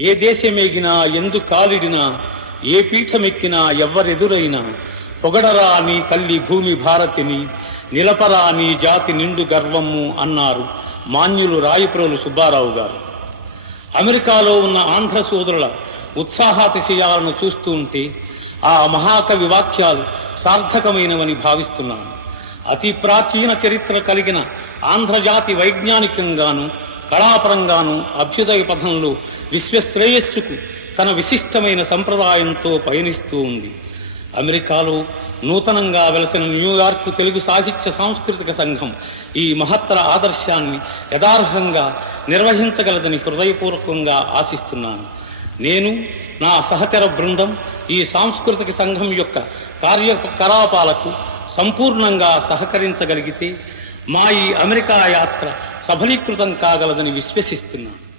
ఏ దేశమేగినా ఎందు కాలిడినా ఏ పీఠమెక్కినా ఎవ్వరెదురైనా పొగడరా నీ తల్లి భూమి భారతిని నిలపరా నీ జాతి నిండు గర్వము అన్నారు మాన్యులు రాయప్రోలు సుబ్బారావు గారు. అమెరికాలో ఉన్న ఆంధ్ర సోదరుల ఉత్సాహాతిశయాలను చూస్తూ ఉంటే ఆ మహాకవి వాక్యాలు సార్థకమైనవని భావిస్తున్నాను. అతి ప్రాచీన చరిత్ర కలిగిన ఆంధ్రజాతి వైజ్ఞానికంగాను కళాపరంగాను అభ్యుదయ పథంలో విశ్వశ్రేయస్సుకు తన విశిష్టమైన సంప్రదాయంతో పయనిస్తూ ఉంది. అమెరికాలో నూతనంగా వెలసిన న్యూయార్క్ తెలుగు సాహిత్య సాంస్కృతిక సంఘం ఈ మహత్తర ఆదర్శాన్ని యథార్హంగా నిర్వహించగలదని హృదయపూర్వకంగా ఆశిస్తున్నాను. నేను నా సహచర బృందం ఈ సాంస్కృతిక సంఘం యొక్క కార్యకలాపాలకు సంపూర్ణంగా సహకరించగలిగితే మా ఈ అమెరికా యాత్ర సఫలీకృతం కాగలదని విశ్వసిస్తున్నాను.